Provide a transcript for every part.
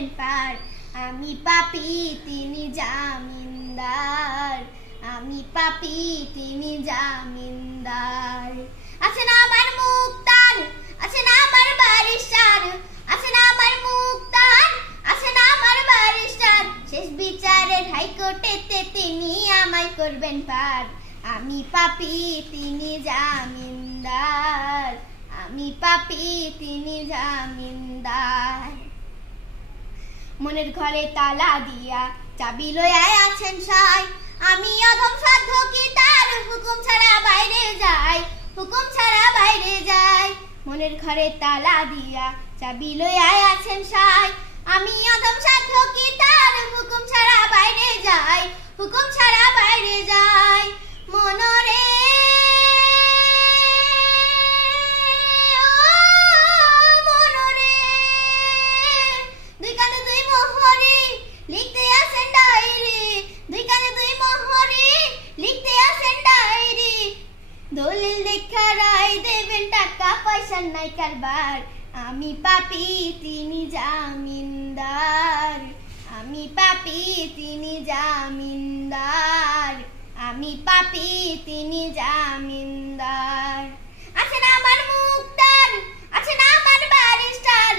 করবেন পার। আমি পাপী তিনি জামিনদার, আমি পাপী তিনি জামিনদার। আছেন আমার মুক্তার, আছেন আমার বারিস্টার, আছেন আমার মুক্তার, আছেন আমার বারিস্টার। শেষ বিচারের হাইকোর্টেতে তিনি আমায় করবেন পার। আমি পাপী তিনি জামিনদার, আমি পাপী তিনি জামিনদার। মনের ঘরে তালা দিয়া চাবি লইয়া আছেন সাই, আমি অধম সাধ্য কি তার হুকুম ছাড়া বাইরে যাই, হুকুম ছাড়া বাইরে যাই। মনের ঘরে তালা দিয়া চাবি লইয়া আছেন সাই, আমি অধম সাধ্য কি তার হুকুম ছাড়া বাইরে যাই, হুকুম ছাড়া বাইরে যাই। মনরে মনরে দুই কানে দুই মোহরি লিখতে আছেন ডায়েরি, দুই কানে দুই মোহরি লিখতে আছেন ডায়েরি। দলিল দেখা রায় দেবেন, টাকা পয়সা নাই কারবার। আমি পাপী তিনি জামিনদার, আমি পাপী তিনি জামিনদার, আমি পাপী তিনি জামিনদার। আছেন আমার মুক্তার, আছেন আমার বারিস্টার,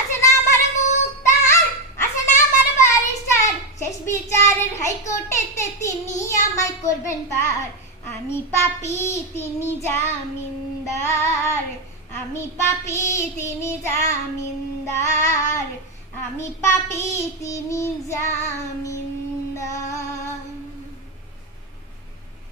আছেন আমার মুক্তার, আছেন আমার বারিস্টার। শেষ বিচারের হাইকোর্টেতে তিনি আমায় করবেন পার। আমি পাপী তিনি জামিনদার, আমি পাপী তিনি জামিনদার, আমি পাপী তিনি জামিনদার।